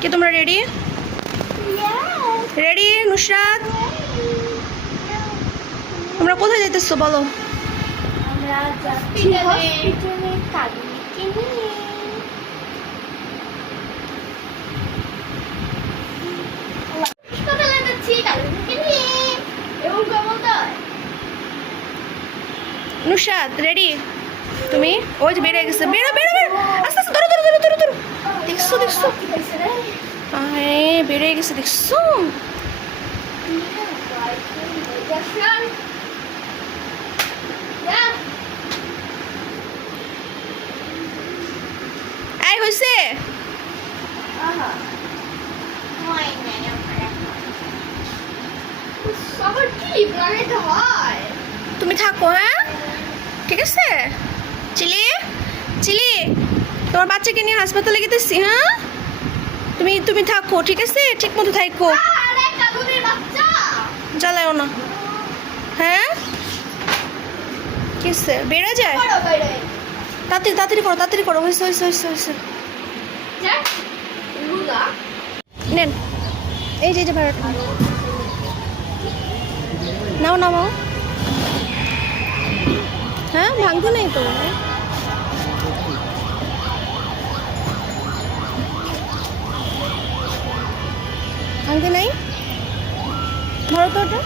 কি তোমরা ready? Ready Nusrat? তোমরা কোথায় যাইতেছো বলো? আমরা যাচ্ছি হসপিটালে কালিকে নিয়ে। হাসপাতালে যাচ্ছি কালিকে নিয়ে। এবং কমলদয় নুসরাত রেডি? তুমি ওই যে বেরিয়ে গেছে, বেরো বেরো বেরো, আস্তে আস্তে ধরো ধরো ধরো ধরো ধরো। দেখছো দেখছো? আরে বেরিয়ে গেছে দেখছো? এই হইছে? তুমি থাকো, হ্যাঁ ঠিক আছে। চিলি চিলি, তোমার বাচ্চাকে নিয়ে হাসপাতালে গেতেছি, হ্যাঁ তুমি তুমি থাকো ঠিক আছে, ঠিক মতো থাকো, জ্বালাও না। হ্যাঁ কিসে বেড়ে যায়? তাড়াতাড়ি তাড়াতাড়ি করো, তাড়াতাড়ি করো। হয়েছে হয়েছে হয়েছে হয়েছে। নেন এই যে ভাড়াটা নাও নাও। হ্যাঁ ভাঙতে নেই তো, ভাঙতে নাই, ধরো তো ওটা।